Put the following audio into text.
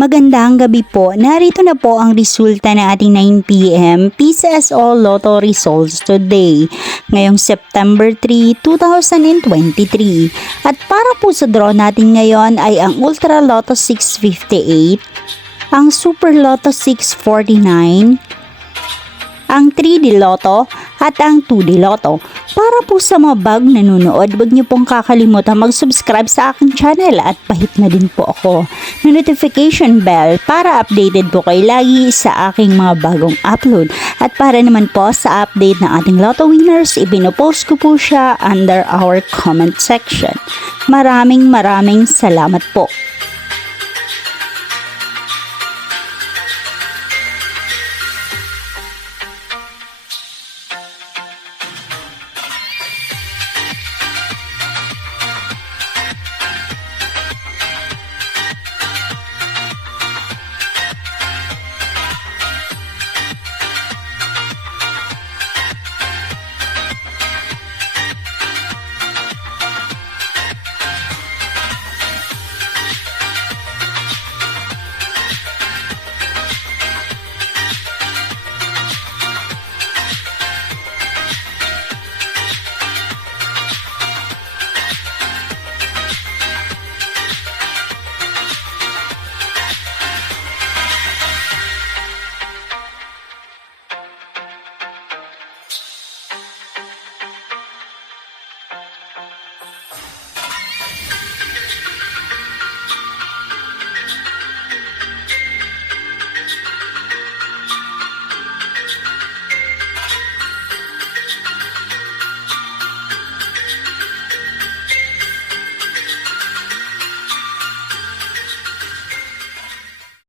Magandang gabi po. Narito na po ang resulta ng ating 9 p.m. PCSO Lotto results today, ngayong September 3, 2023. At para po sa draw natin ngayon ay ang Ultra Lotto 658, ang Super Lotto 649, ang 3D Lotto at ang 2D Lotto. Para po sa mga bagong nanonood, huwag niyo pong kakalimutan mag-subscribe sa aking channel at pahit na din po ako ng notification bell para updated po kayo lagi sa aking mga bagong upload. At para naman po sa update ng ating Lotto winners, ipinopost ko po siya under our comment section. Maraming salamat po.